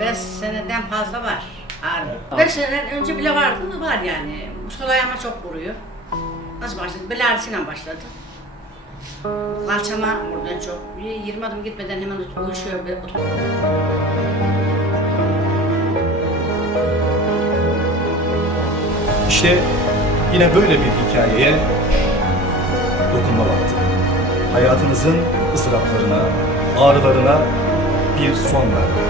Beş seneden fazla var ağrı. Beş seneden önce bile vardı mı var yani. Sol ayağıma çok vuruyor. Nasıl başladı? Bel ağrısıyla başladı. Kalçama vurdu çok. 20 adım gitmeden hemen uyuşuyor. ve İşte yine böyle bir hikayeye dokunma vakti. Hayatınızın ıstıraplarına, ağrılarına bir son vermek.